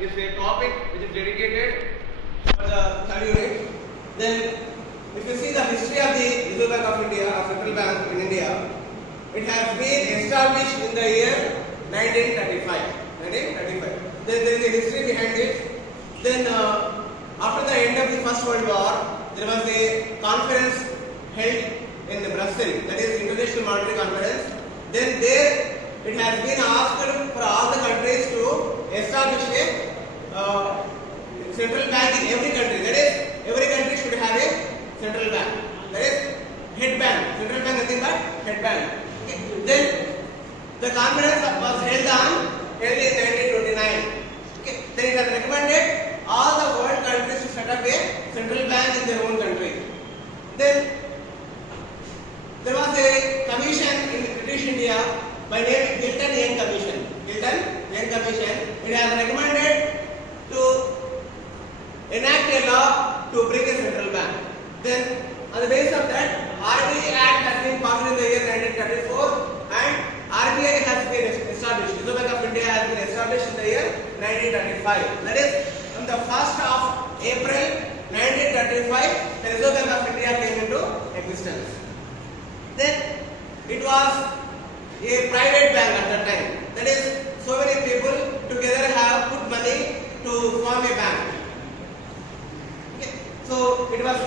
is a topic which is dedicated for the third unit. Then, if you see the history of the Reserve Bank of India, or Central Bank in India, it has been established in the year 1935. 1935. Then there is a history behind it. Then, after the end of the First World War, there was a conference held in Brussels, that is International Monetary Conference. Then there it has been asked for all the countries to establish a central bank in every country. That is, every country should have a central bank. That is, head bank. Central bank nothing but head bank. Okay. Then the conference was held in 1929. Okay. Then it has recommended all the world countries to set up a central bank in their own country. Then there was a commission in British India by name Hilton Young Commission. Hilton Young Commission. It has recommended to enact a law to bring a central bank. Then, on the basis of that, RBI Act has been passed in the year 1934, and RBI has been established. Reserve Bank of India has been established in the year 1935. That is, on the 1st of April 1935, the Reserve Bank of India came into existence. Then, it was a private bank at that time. That is, so many people together have put money to form a bank. Okay. So it was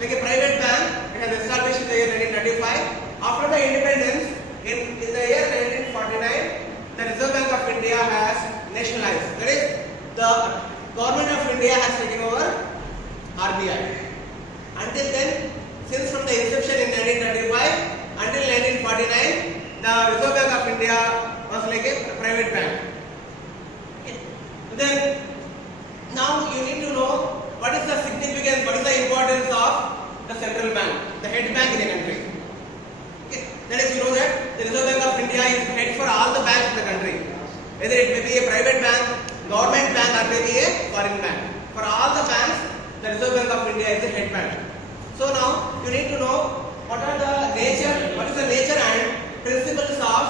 like a private bank. It was established in the year 1935. After the independence, in the year 1949, the Reserve Bank of India has nationalized. That is, the government of India has taken over RBI. Until then, since from the inception in 1935 until 1949, the Reserve Bank of India was like a private bank. Okay. Then, now you need to know what is the significance, what is the importance of the central bank, the head bank in a country. Okay. That is, you know that the Reserve Bank of India is head for all the banks in the country. Whether it may be a private bank, government bank, or maybe a foreign bank. For all the banks, the Reserve Bank of India is the head bank. So now you need to know what is the nature and principles of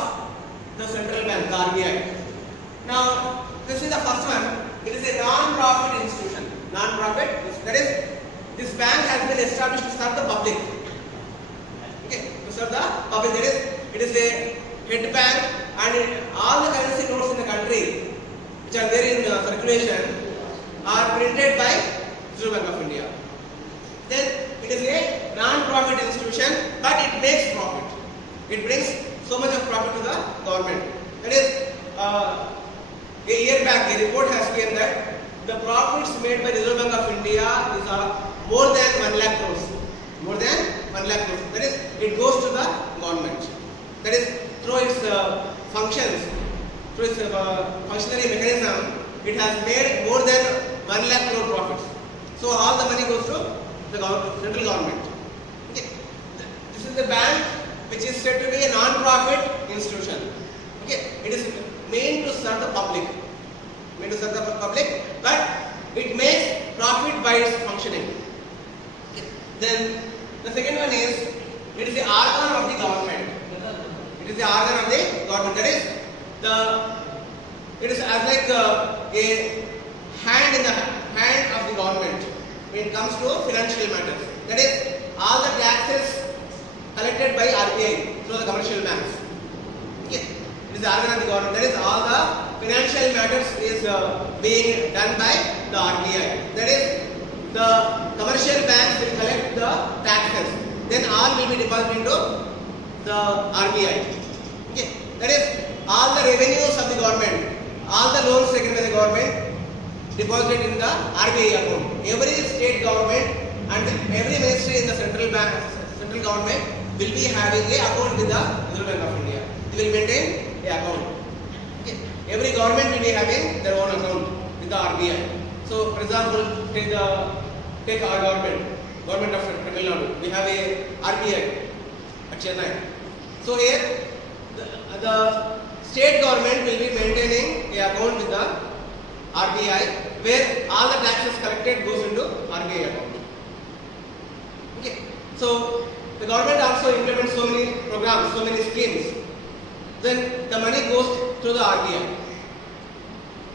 the central bank, the RBI. Now, this is the first one. It is a non-profit institution. Non-profit, that is, this bank has been established to serve the public. Okay, to serve the public. That is, it is a head bank, and all the currency notes in the country which are there in circulation are printed by Reserve Bank of India. Then it is a non-profit institution, but it makes profit. It brings so much of profit to the government. That is, a year back, a report has came that the profits made by Reserve Bank of India is more than 1 lakh crores. More than 1 lakh crores. That is, it goes to the government. That is, through its functions, through its functionary mechanism, it has made more than 1 lakh crore profits. So all the money goes to the central government. Okay. This is the bank which is said to be a non-profit institution. Okay. It is meant to serve the public. Meant to serve the public, but it makes profit by its functioning. Okay. Then the second one is, it is the organ of the government. It is the organ of the government. That is, it is as like a hand in the hand of the government when it comes to financial matters. That is, all the taxes collected by RBI through the commercial banks. Okay. It is the organ of the government. That is, all the financial matters is being done by the RBI. That is, the commercial banks will collect the taxes. Then all will be deposited into the RBI. Okay. That is, all the revenues of the government, all the loans taken by the government, deposited in the RBI account. Every state government and every ministry in the central government will be having a account with the Reserve Bank of India. They will maintain a account. Okay. Every government will be having their own account with the RBI. So, for example, take our government of Tamil Nadu. We have a RBI at Chennai. So here, the state government will be maintaining a account with the RBI, where all the taxes collected goes into RBI account. Okay. So the government also implements so many programs, so many schemes. Then the money goes through the RBI.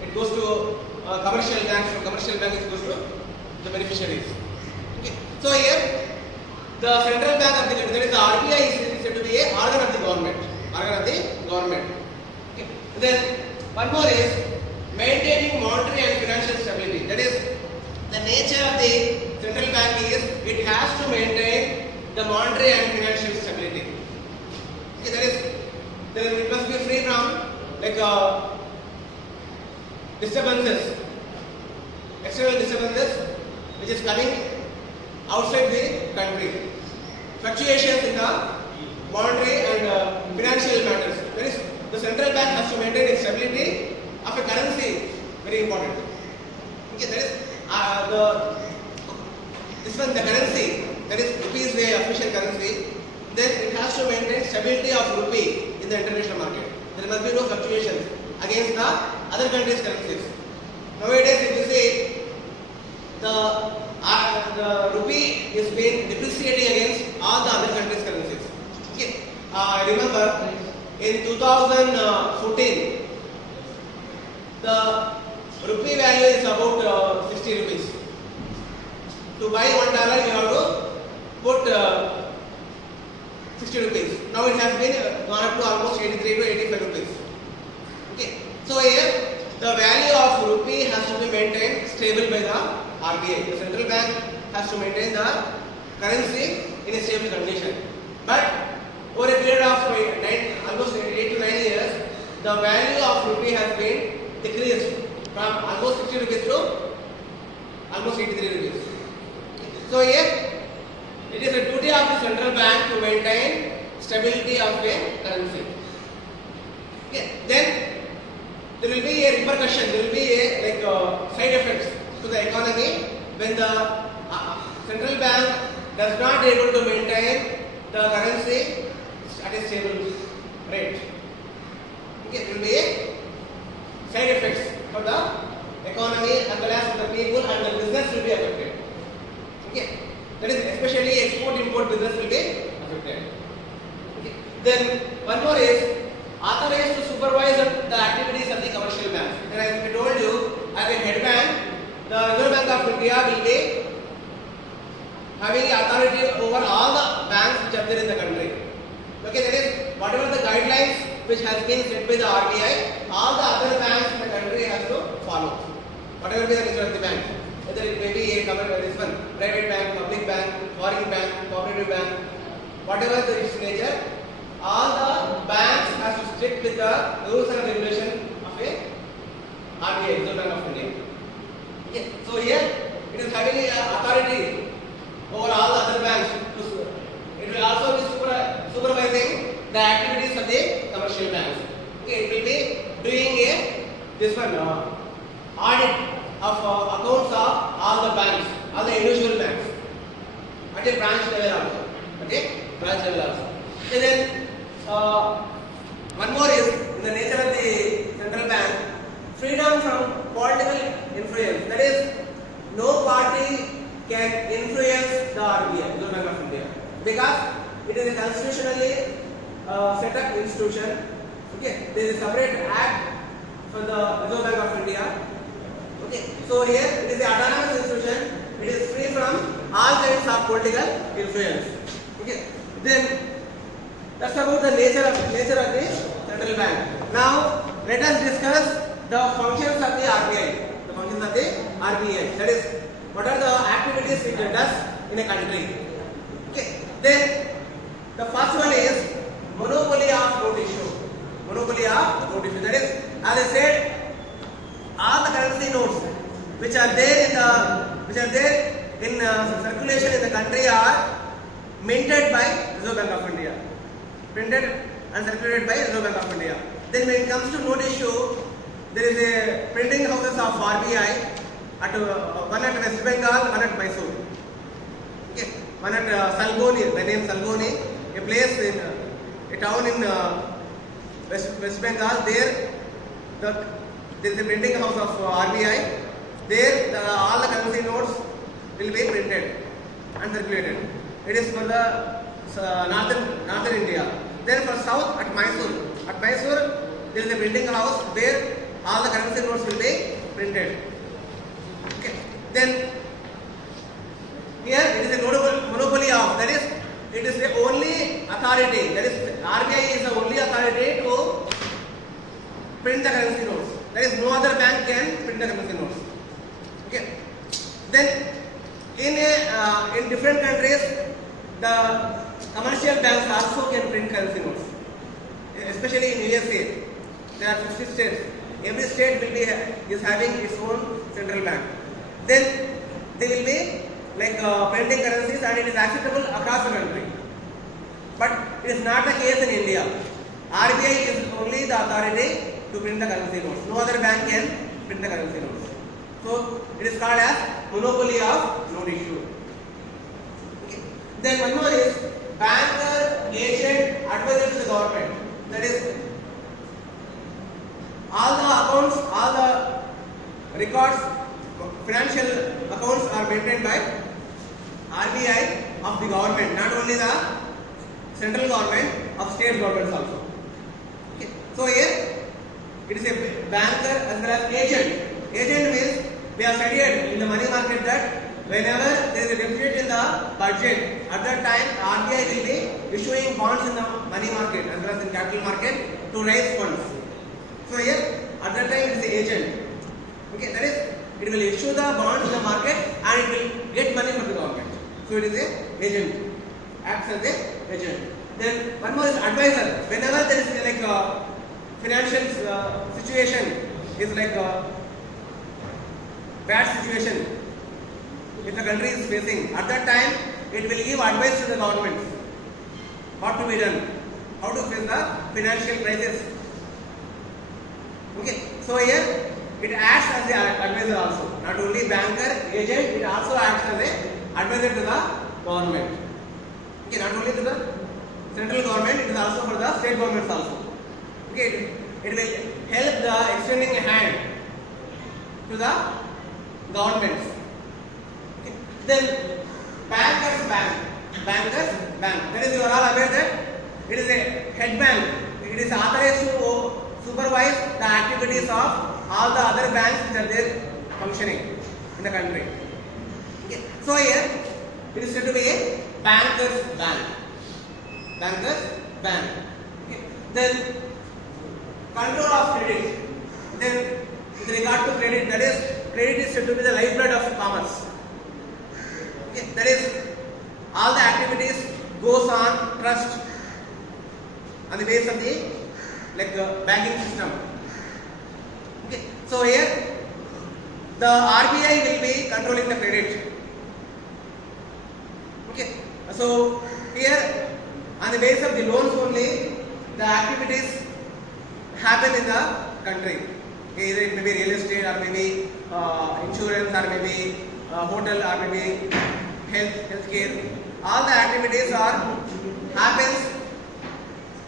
It goes to commercial banks, from commercial bank it goes to the beneficiaries. Okay. So here the central bank of the country, that is the RBI, is said to be a organ of the government. Organ of the government. Okay. Then one more is maintaining monetary and financial stability. That is the nature of the central bank is it has to maintain the monetary and financial stability. Okay, that is, it must be free from like disturbances, external disturbances which is coming outside the country. Fluctuations in the monetary and financial matters. That is, the central bank has to maintain its stability of a currency. Very important. Okay, that is the currency. That is, rupee is the official currency. Then it has to maintain stability of rupee in the international market. There must be no fluctuations against the other countries' currencies. Nowadays, if you see, the rupee is being depreciating against all the other countries' currencies. Okay. I remember in 2014, the rupee value is about 60 rupees. To buy $1, you have to put 60 rupees. Now it has been gone up to almost 83 to 85 rupees. Okay. So here the value of rupee has to be maintained stable by the RBI. The central bank has to maintain the currency in a stable condition. But over a period of almost 8 to 9 years, the value of rupee has been decreased from almost 60 rupees to almost 83 rupees. So here it is a duty of the central bank to maintain stability of a currency. Okay. Then there will be a repercussion, there will be a side effects to the economy when the central bank does not able to maintain the currency at a stable rate. Okay, there will be a side effects for the economy as well as for the people, and the business will be affected. Okay, that is especially export-import business will be affected. Okay. Then one more is authorized to supervise the activities of the commercial banks. And as I told you, as a head bank, the Reserve Bank of India will be having authority over all the banks which are there in the country. Okay, that is whatever the guidelines which has been set by the RBI, all the other banks in the country has to follow. Whatever be the nature of the bank, whether it may be a private bank, public bank, foreign bank, cooperative bank, whatever its nature, all the banks have to stick with the rules and regulation of a RBI, Reserve Bank of India. Okay. So here it is having a authority over all the other banks. It will also be supervising the activities of the commercial banks. Okay. It will be doing audit of accounts of all the banks, all the individual banks at a branch level also. Okay, branch level also. And then one more is in the nature of the central bank, freedom from political influence. That is, no party can influence the RBI, Reserve Bank of India, because it is a constitutionally set up institution. Okay, there is a separate act for the Reserve Bank of India. Okay, so here it is an autonomous institution. It is free from all kinds of political influence. Okay, then that's about the nature of the central bank. Now let us discuss the functions of the RBI. The functions of the RBI. That is, what are the activities it does in a country. Okay. Then the first one is monopoly of note issue. Monopoly of note issue. That is, as I said, all the currency notes which are there in circulation in the country are minted by Reserve Bank of India. Printed and circulated by Reserve Bank of India. Then when it comes to note issue, there is a printing houses of RBI one at West Bengal, one at Mysore. Okay, one at Salboni, the name Salboni, a place in a town in West Bengal. There is a printing house of RBI. There all the currency notes will be printed and circulated. It is for the northern India. Then for south at Mysore. At Mysore there is a printing house where all the currency notes will be printed. Then here it is a monopoly of, that is, it is the only authority, that is RBI is the only authority to print the currency notes. There is no other bank can print the currency notes. Okay. Then in different countries, the commercial banks also can print currency notes. Especially in USA, there are 50 states. Every state will be is having its own central bank. Then they will be like printing currencies, and it is acceptable across the country. But it is not the case in India. RBI is only the authority to print the currency notes. No other bank can print the currency notes. So it is called as monopoly of note issue. Okay. Then one more is banker, agent, advisor to the government. That is, all the accounts, all the records, financial accounts are maintained by RBI of the government, not only the central government, of state governments also. Okay. So here it is a banker as well as agent. Agent means we have studied in the money market that whenever there is a deficit in the budget, at that time RBI will be issuing bonds in the money market as well as in capital market to raise funds. So here at that time it is the agent. Okay, that is, it will issue the bonds in the market and it will get money from the government. So it is a agent, acts as a agent. Then one more is advisor. Whenever there is like a financial situation is like a bad situation, if the country is facing, at that time it will give advice to the government what to be done, how to face the financial crisis. Okay, so here it acts as the advisor also, not only banker, agent, it also acts as a advisor to the government. Okay, not only to the central government, it is also for the state governments also. Okay, it will help the extending a hand to the governments. Okay. Then bankers bank. Bankers bank. That is, you are all aware that it is a head bank. It is authorized to supervise the activities of all the other banks which are there functioning in the country. Okay. So here it is said to be a bankers bank. Bankers bank. Okay. Then control of credit. Then with regard to credit, that is, credit is said to be the lifeblood of commerce. Okay. That is, all the activities goes on trust on the base of the banking system. Okay. So here the RBI will be controlling the credit. Okay. So here on the base of the loans only, the activities happen in the country. Either it may be real estate, or maybe insurance, or maybe hotel, or maybe healthcare. All the activities happens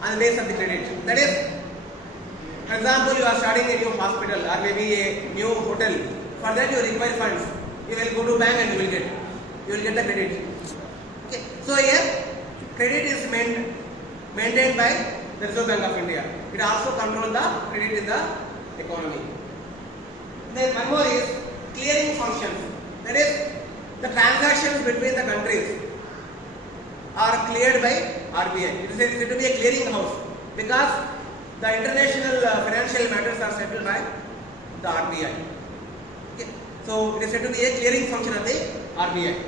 on the base of the credit. That is, for example, you are starting a new hospital or maybe a new hotel. For that you require funds. You will go to bank and you will get the credit. Okay. So here credit is maintained by the Reserve Bank of India. It also controls the credit in the economy. Then one more is clearing functions. That is, the transactions between the countries are cleared by RBI. It is said to be a clearing house because the international financial matters are settled by the RBI. Okay. So it is said to be a clearing function of the RBI.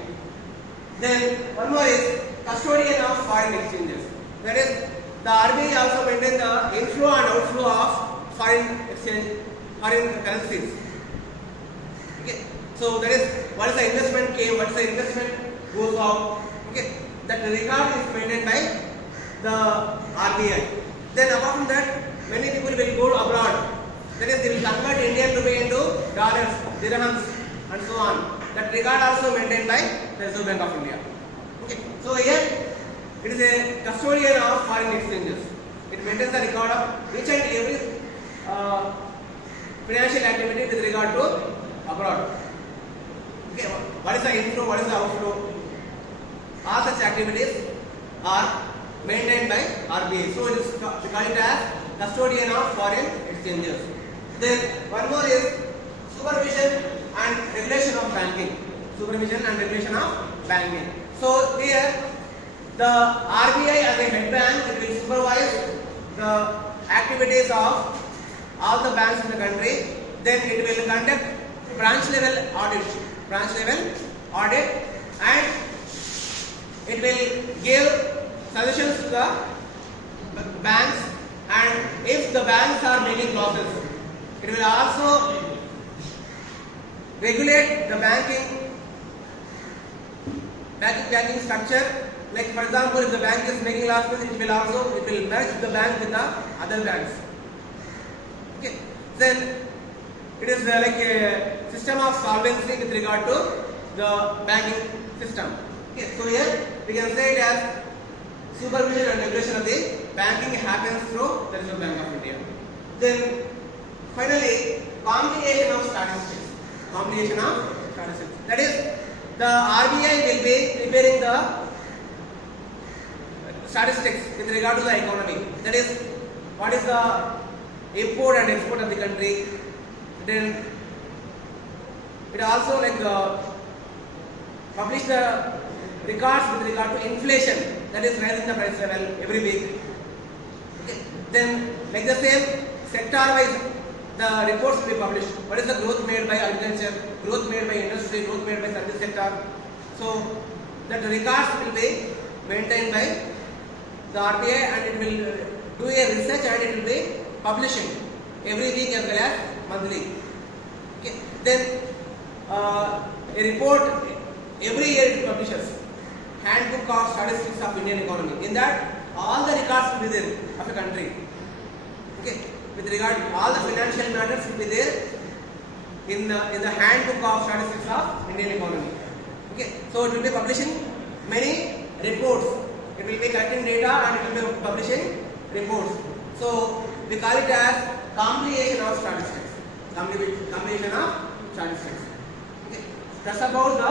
Then one more is custodian of foreign exchanges. That is, the RBI also maintains the inflow and outflow of foreign currencies. Okay. So that is, what is the investment came, what is the investment goes out. Okay. That record is maintained by the RBI. Then apart from that, many people will go abroad. That is, they will convert Indian rupee into dollars, dirhams, and so on. That record also maintained by the Reserve Bank of India. Okay. So here it is a custodian of foreign exchanges. It maintains the record of each and every financial activity with regard to abroad. Okay. What is the inflow? What is the outflow? All such activities are maintained by RBI. So it is called as custodian of foreign exchanges. Then one more is supervision and regulation of of banking. Supervision and regulation of banking. So here the RBI as a head bank, it will supervise the activities of all the banks in the country. Then it will conduct branch level audit, and it will give suggestions to the banks, and if the banks are making losses, it will also regulate the banking structure. Like for example, if the bank is making losses, it will merge the bank with the other banks. Okay. Then it is like a system of solvency with regard to the banking system. Okay. So here we can say it as supervision and regulation of the banking happens through the Reserve Bank of India. Then finally, combination of statistics. That is, the RBI will be preparing the statistics with regard to the economy. That is, what is the import and export of the country. Then it also like publish the records with regard to inflation, that is rising the price level every week. Okay. Then like the same sector wise, the reports will be published. What is the growth made by agriculture, growth made by industry, growth made by service sector. So that records will be maintained by the RBI, and it will do a research and it will be publishing every week as well as monthly. Okay. Then a report every year it publishes, Handbook of Statistics of Indian Economy. In that, all the records will be there of a country. Okay. With regard to all the financial matters will be there in the Handbook of Statistics of Indian Economy. Okay. So it will be publishing many reports. It will be collecting data and it will be publishing reports. So we call it as compilation of statistics. Compilation of statistics. Okay. That's about the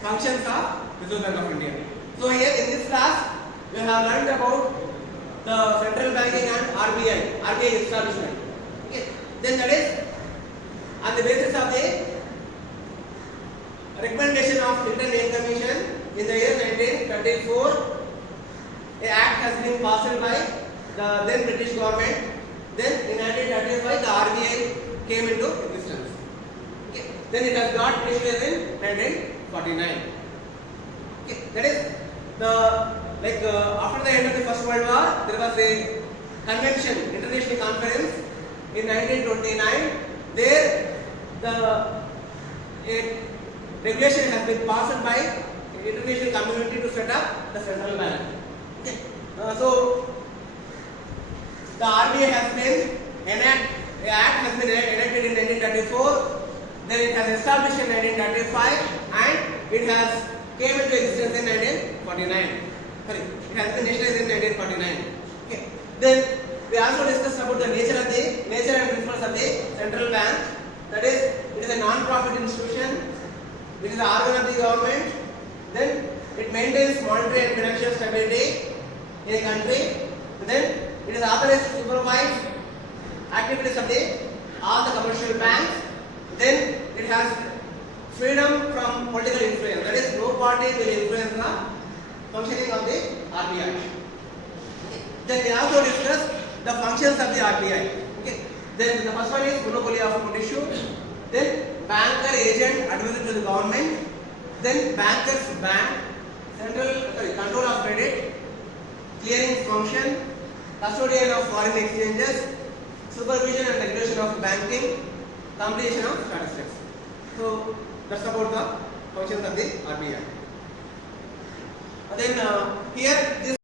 functions of Reserve Bank of India. So here in this class we have learned about the central banking and RBI establishment. Okay. Then that is on the basis of the recommendation of Return Name Commission in the year 1934. A act has been passed by the then British government. Then in 1935 the RBI came into existence. Okay. Then it has got initialized in 1949. Okay. That is the after the end of the First World War, there was a convention, international conference in 1929. There the regulation has been passed by the international community to set up the central bank. Okay. So the RBI has been the act has been enacted in 1934. Then it has established in 1935, and it has came into existence in 1949. Sorry, it has been nationalized in 1949. Okay. Then we also discussed about the nature and principles of the central bank. That is, it is a non-profit institution. It is an organ of the government. Then it maintains monetary and financial stability in a country. Then it is authorized to supervise activities of all the commercial banks. Then it has freedom from political influence. That is, no party will influence the functioning of the RBI. Okay. Then we also discuss the functions of the RBI. Okay. Then the first one is monopoly of good issue. Then banker, agent, advisor to the government. Then bankers, bank, control of credit, clearing function, custodian of foreign exchanges, supervision and regulation of banking, compilation of statistics. So that's about the functions of the RBI. Then here this